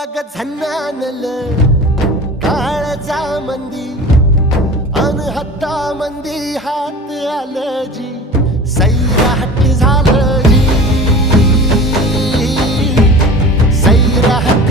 अग झन्नानल काळजा मंदी अन हत्ता मंदी हात आलं जी सैराट झालं जी सैराट